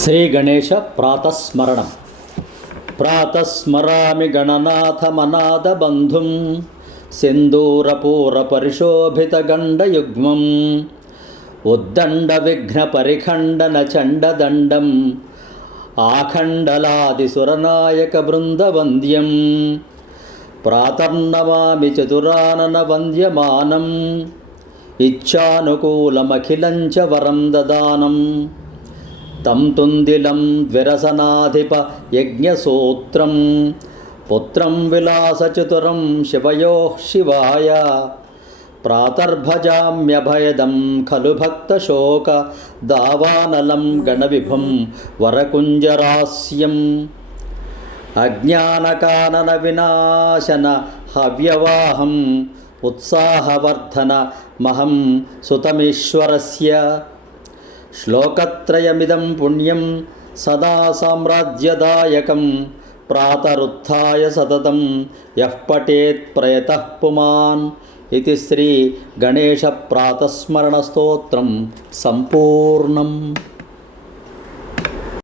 శ్రీ గణేష ప్రాతస్మరణం. ప్రాతస్మరామి గణనాథమనాథ బంధుం గణనాథమనాదబంధుం సింధూరపూరపరిశోభితగండయుగ్మం ఉద్దండ విఘ్న పరిఖండన చండదండం ఆఖండలాది సురనాయక బృందవంద్యం ప్రాతర్నమామి చతురానన వంద్యమానం ఇచ్ఛానుకూలమఖిలం చ వరం దదానం తం తుందిలం ద్విరసనాధిప యజ్ఞసూత్రం పుత్రం విలాసచతురం శివయో శివాయ ప్రాతర్భజామ్యభయదం ఖలు భక్తశోక దావానలం గణవిభం వరకుంజరాస్యం అజ్ఞానకానన వినాశన హవ్యవాహం ఉత్సాహవర్ధన మహం సుతమీశ్వరస్య శ్లోకత్రయమిదం పుణ్యం సదా సామ్రాజ్యదాయకం ప్రాతరుత్య సతతం యః పఠేత్ ప్రయతః పుమాన్ ఇది శ్రీ గణేశ ప్రాతస్మరణ స్తోత్రం సంపూర్ణం